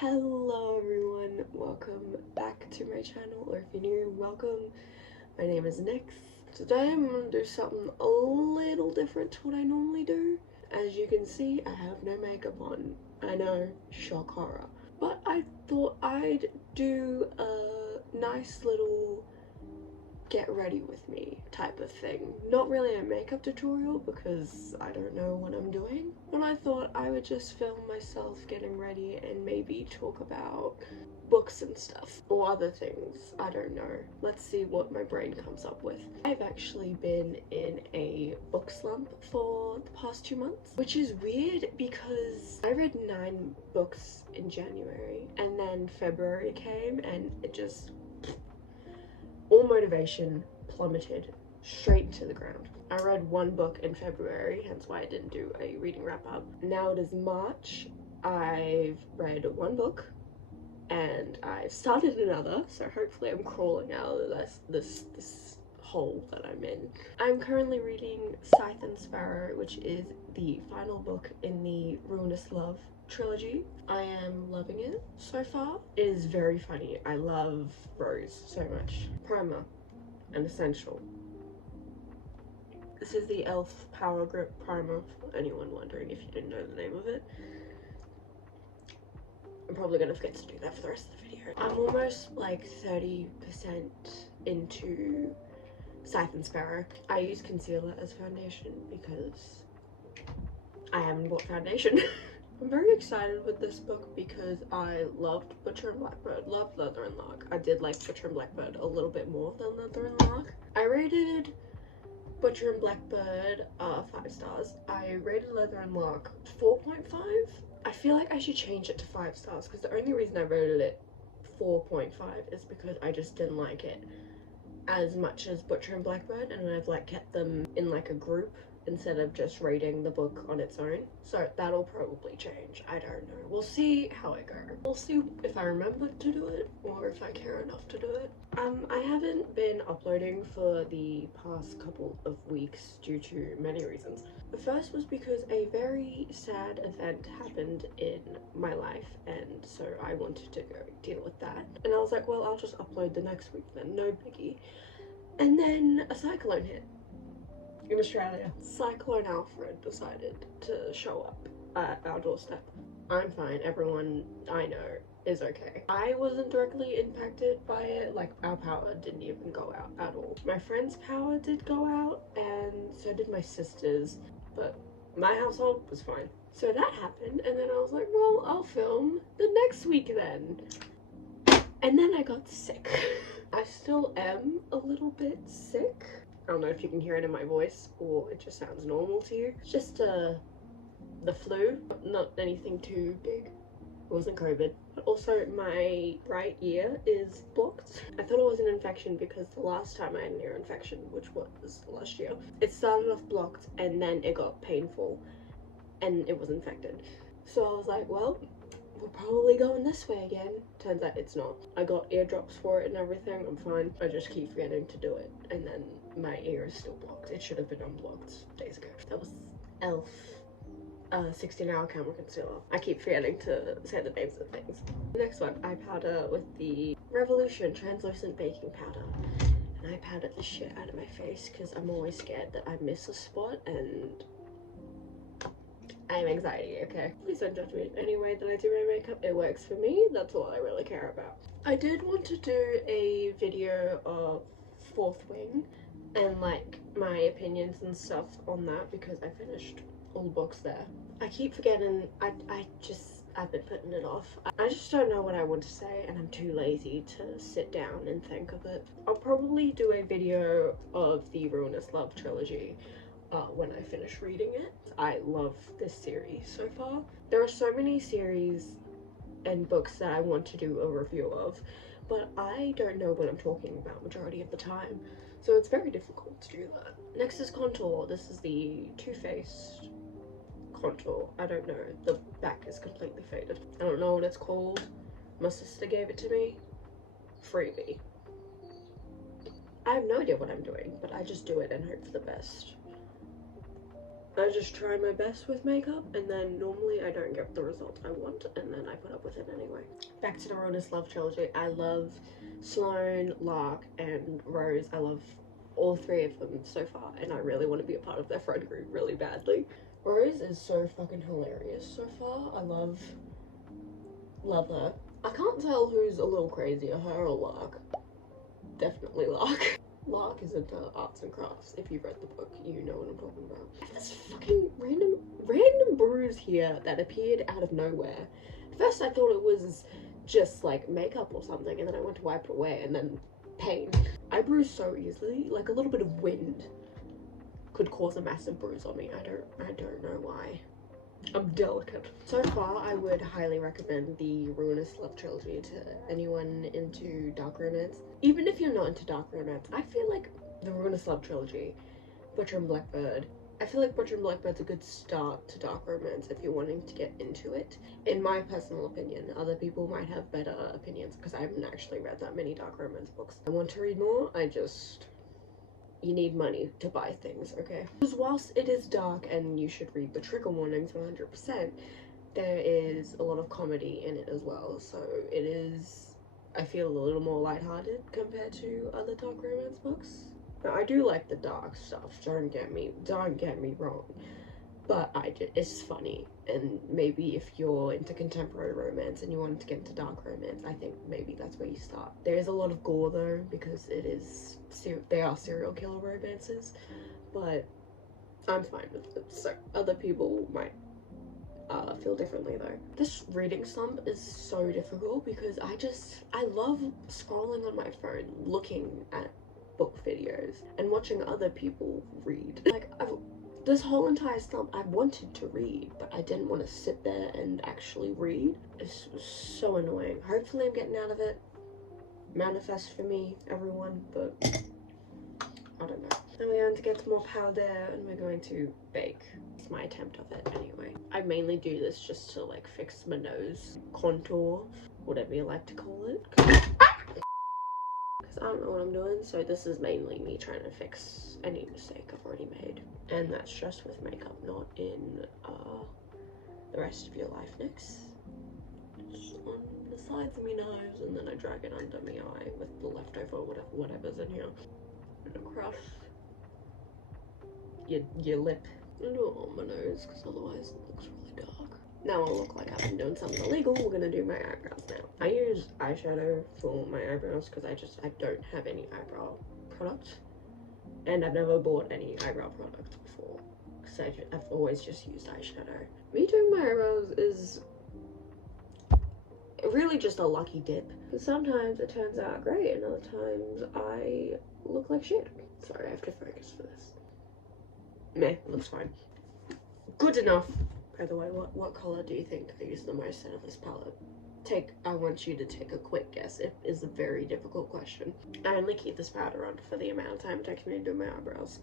Hello everyone, welcome back to my channel, or if you're new, welcome. My name is Nyx. Today I'm going to do something a little different to what I normally do. As you can see, I have no makeup on. I know, shock horror. But I thought I'd do a nice little get ready with me type of thing. Not really a makeup tutorial because I don't know what I'm doing, but I thought I would just film myself getting ready and maybe talk about books and stuff or other things. I don't know. Let's see what my brain comes up with. I've actually been in a book slump for the past 2 months, which is weird because I read 9 books in January and then February came and it just all motivation plummeted straight to the ground. I read 1 book in February, hence why I didn't do a reading wrap up. Now it is March. I've read 1 book and I've started another, so hopefully I'm crawling out of this hole that I'm in. I'm currently reading Scythe and Sparrow, which is the final book in the Ruinous Love trilogy. I am loving it so far. It is very funny. I love Rose so much. Primer, an essential. This is the e.l.f. Power Grip Primer, for anyone wondering if you didn't know the name of it. I'm probably gonna forget to do that for the rest of the video. I'm almost like 30% into Scythe and Sparrow. I use concealer as foundation because I haven't bought foundation. I'm very excited with this book because I loved Butcher and Blackbird, loved Leather and Lark. I did like Butcher and Blackbird a little bit more than Leather and Lark. I rated Butcher and Blackbird 5 stars. I rated Leather and Lark 4.5. I feel like I should change it to 5 stars because the only reason I rated it 4.5 is because I just didn't like it as much as Butcher and Blackbird, and I've like kept them in like a group instead of just rating the book on its own. So that'll probably change. I don't know. We'll see how I go. We'll see if I remember to do it or if I care enough to do it. I haven't been uploading for the past couple of weeks due to many reasons. The first was because a very sad event happened in my life, and so I wanted to go deal with that. And I was like, well, I'll just upload the next week then, no biggie. And then a cyclone hit in Australia. Cyclone Alfred decided to show up at our doorstep. I'm fine, everyone I know is okay. I wasn't directly impacted by it, like our power didn't even go out at all. My friend's power did go out and so did my sister's, but my household was fine. So that happened, and then I was like, well, I'll film the next week then. And then I got sick. I still am a little bit sick. I don't know if you can hear it in my voice or it just sounds normal to you. It's just the flu, not anything too big. It wasn't COVID. But also my right ear is blocked. I thought it was an infection because the last time I had an ear infection, which was last year, it started off blocked and then it got painful and it was infected. So I was like, well, we're probably going this way again. Turns out it's not. I got eardrops for it and everything. I'm fine. I just keep forgetting to do it, and then my ear is still blocked. It should have been unblocked days ago. That was e.l.f. 16-hour camera concealer. I keep forgetting to say the names of things. The next one, eye powder with the Revolution translucent baking powder. And I powdered the shit out of my face because I'm always scared that I miss a spot, and I have anxiety, okay? Please don't judge me. Any way that I do my makeup, it works for me. That's all I really care about. I did want to do a video of Fourth Wing and like my opinions and stuff on that because I finished all the books there. I keep forgetting. I've been putting it off. I just don't know what I want to say and I'm too lazy to sit down and think of it. I'll probably do a video of the Ruinous Love trilogy when I finish reading it. I love this series so far. There are so many series and books that I want to do a review of, but I don't know what I'm talking about majority of the time, so it's very difficult to do that. Next is Contour. This is the Too Faced Contour. I don't know, the back is completely faded. I don't know what it's called. My sister gave it to me. Freebie. I have no idea what I'm doing, but I just do it and hope for the best. I just try my best with makeup, and then normally I don't get the result I want, and then I put up with it anyway. Back to the Ruinous Love trilogy. I love Sloane, Lark, and Rose. I love all three of them so far, and I really want to be a part of their friend group really badly. Rose is so fucking hilarious so far. I love her. I can't tell who's a little crazier, her or Lark. Definitely Lark. Lark is into arts and crafts. If you've read the book, you know what I'm talking about. I have this fucking random bruise here that appeared out of nowhere. At first I thought it was just like makeup or something, and then I went to wipe it away, and then pain. I bruise so easily, like a little bit of wind could cause a massive bruise on me. I don't know why. I'm delicate. So far, I would highly recommend the Ruinous Love trilogy to anyone into dark romance. Even if you're not into dark romance, I feel like the Ruinous Love trilogy, Butcher and Blackbird, I feel like Butcher and Blackbird's a good start to dark romance if you're wanting to get into it. In my personal opinion, other people might have better opinions because I haven't actually read that many dark romance books. I want to read more, you need money to buy things, okay? Because whilst it is dark and you should read the trigger warnings 100%, there is a lot of comedy in it as well. So it is, I feel, a little more lighthearted compared to other dark romance books. Now, I do like the dark stuff, don't get me wrong. But it's funny, and maybe if you're into contemporary romance and you want to get into dark romance, I think maybe that's where you start. There is a lot of gore though, because they are serial killer romances, but I'm fine with it. So other people might feel differently though. This reading slump is so difficult because I love scrolling on my phone, looking at book videos and watching other people read. Like, this whole entire slump, I wanted to read, but I didn't want to sit there and actually read. It's so annoying. Hopefully I'm getting out of it. Manifest for me, everyone, but I don't know. Then we're going to get some more powder and we're going to bake. It's my attempt of it anyway. I mainly do this just to like fix my nose contour, whatever you like to call it. Because I don't know what I'm doing, so this is mainly me trying to fix any mistake I've already made. And that's just with makeup, not in the rest of your life. Next, just on the sides of my nose, and then I drag it under my eye with the leftover whatever's in here. And across your lip. I do it on my nose, because otherwise it looks really dark. Now I'll look like I've been doing something illegal. We're gonna do my eyebrows now. I use eyeshadow for my eyebrows because I don't have any eyebrow product. And I've never bought any eyebrow products before because I've always just used eyeshadow. Me doing my eyebrows is really just a lucky dip. Sometimes it turns out great and other times I look like shit. Sorry, I have to focus for this. Meh, it looks fine. Good enough. By the way, what colour do you think I use the most out of this palette? I want you to take a quick guess. It is a very difficult question. I only keep this powder on for the amount of time it takes me to do my eyebrows.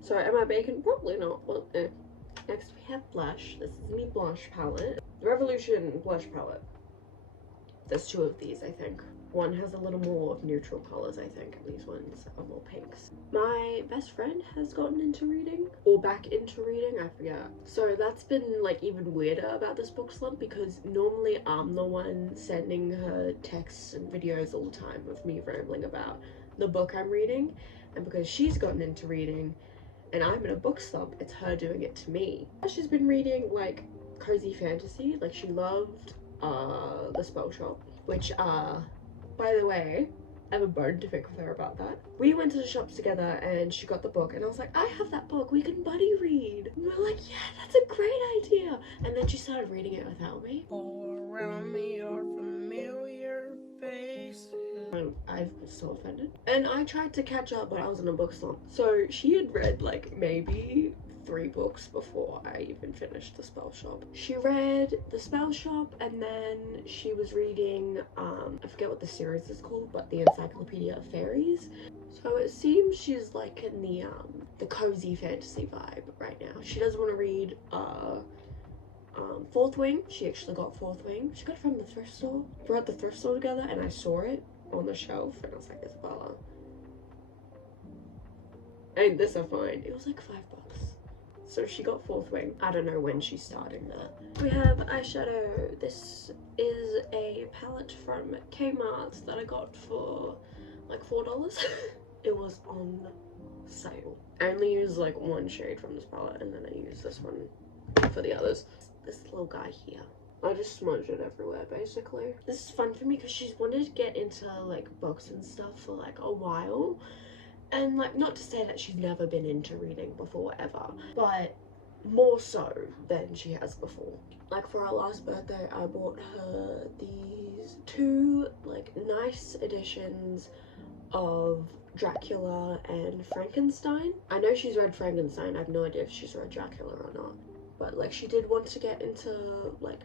So am I baking? Probably not. Well, next we have blush. This is my blush palette. Revolution blush palette. There's two of these, I think. One has a little more of neutral colours, I think, and these ones are more pinks. My best friend has gotten into reading, or back into reading, I forget. So that's been like even weirder about this book slump because normally I'm the one sending her texts and videos all the time of me rambling about the book I'm reading, and because she's gotten into reading and I'm in a book slump, it's her doing it to me. She's been reading like cozy fantasy, like she loved The Spell Shop, which by the way, I have a bone to pick with her about that. We went to the shops together and she got the book and I was like, I have that book, we can buddy read. And we were like, yeah, that's a great idea. And then she started reading it without me. All around me are familiar faces. I was so offended. And I tried to catch up, but I was in a book slump. So she had read like maybe 3 books before I even finished The Spell Shop. She read The Spell Shop and then she was reading, I forget what the series is called, but the Encyclopedia of Fairies. So it seems she's like in the cozy fantasy vibe right now. She doesn't want to read Fourth Wing. She actually got Fourth Wing. She got it from the thrift store. We're at the thrift store together and I saw it on the shelf and I was like, Isabella, Ain't this a find? It was like $5. So she got Fourth Wing. I don't know when she's starting that. We have eyeshadow. This is a palette from Kmart that I got for like $4. It was on sale. I only use like one shade from this palette and then I use this one for the others. This little guy here. I just smudged it everywhere basically. This is fun for me because she's wanted to get into like books and stuff for like a while. And like, not to say that she's never been into reading before ever, but more so than she has before. Like for her last birthday, I bought her these two like nice editions of Dracula and Frankenstein. I know she's read Frankenstein. I have no idea if she's read Dracula or not. But like she did want to get into like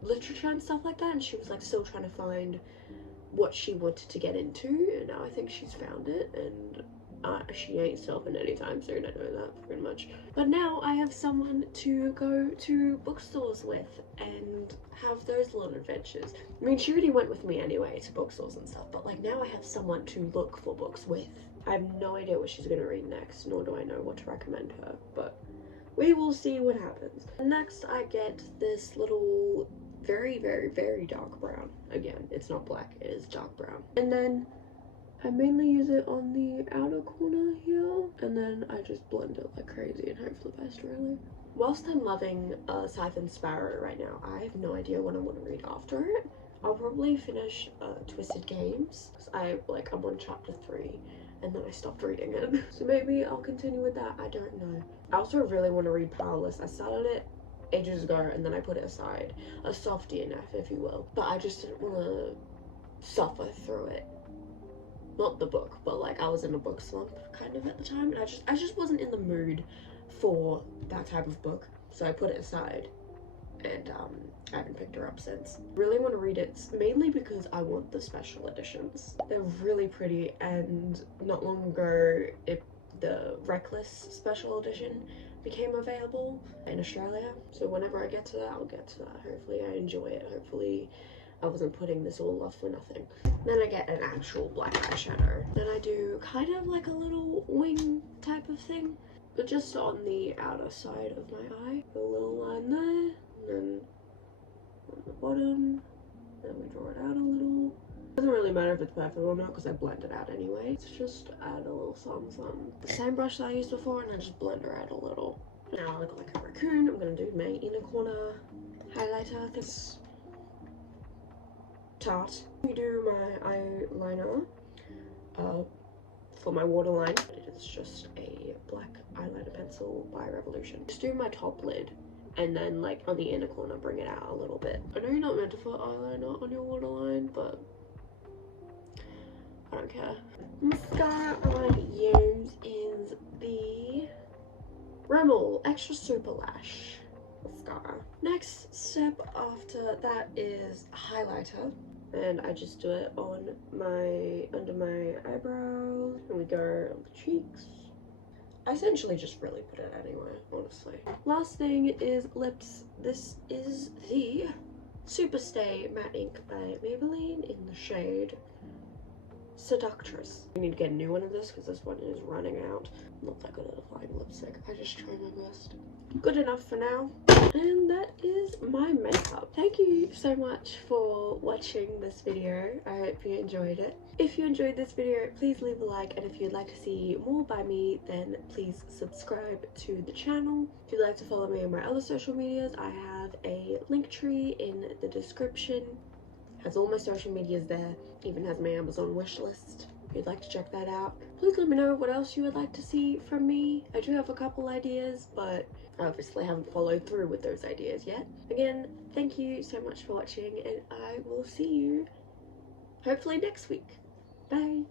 literature and stuff like that, and she was like still trying to find what she wanted to get into, and now I think she's found it, and she ain't stopping anytime soon, I know that pretty much. But now I have someone to go to bookstores with and have those little adventures. I mean, she already went with me anyway to bookstores and stuff, but like now I have someone to look for books with. I have no idea what she's gonna read next, nor do I know what to recommend her, but we will see what happens. Next I get this little very, very, very dark brown. Again, it's not black, it is dark brown. And then I mainly use it on the outer corner here, and then I just blend it like crazy and hope for the best, really. Whilst I'm loving Siphon Sparrow right now, I have no idea what I want to read after it. I'll probably finish Twisted Games, because I'm on chapter 3, and then I stopped reading it. So maybe I'll continue with that, I don't know. I also really want to read Powerless. I started it ages ago, and then I put it aside. A soft DNF, if you will. But I just didn't want to suffer through it. Not the book, but like I was in a book slump kind of at the time, and I just wasn't in the mood for that type of book, so I put it aside, and I haven't picked her up since. Really want to read it mainly because I want the special editions. They're really pretty, and not long ago the Reckless special edition became available in Australia, so whenever I get to that, I'll get to that. Hopefully I enjoy it. Hopefully I wasn't putting this all off for nothing. Then I get an actual black eyeshadow. Then I do kind of like a little wing type of thing, but just on the outer side of my eye. Put a little line there, and then on the bottom, then we draw it out a little. Doesn't really matter if it's perfect or not because I blend it out anyway. It's just add a little something. The same brush that I used before, and I just blend her out a little. Now I look like a raccoon. I'm gonna do my inner corner highlighter. This Tarte. We do my eyeliner for my waterline. It is just a black eyeliner pencil by Revolution. Just do my top lid and then like on the inner corner bring it out a little bit. I know you're not meant to put eyeliner on your waterline, but I don't care. Mascara I use is the Rambles Extra Super Lash mascara. Next step after that is highlighter, and I just do it on under my eyebrows, and we go on the cheeks. I essentially just really put it anywhere, honestly. Last thing is lips. This is the Superstay Matte Ink by Maybelline in the shade Seductress. I need to get a new one of this because this one is running out. I'm not that good at applying lipstick. I just try my best. Good enough for now. And that is my makeup. Thank you so much for watching this video. I hope you enjoyed it. If you enjoyed this video, please leave a like, and if you'd like to see more by me, then please subscribe to the channel. If you'd like to follow me on my other social medias, I have a link tree in the description. Has all my social medias there, even has my Amazon wish list. If you'd like to check that out, please let me know what else you would like to see from me. I do have a couple ideas, but I obviously haven't followed through with those ideas yet. Again, thank you so much for watching, and I will see you hopefully next week. Bye!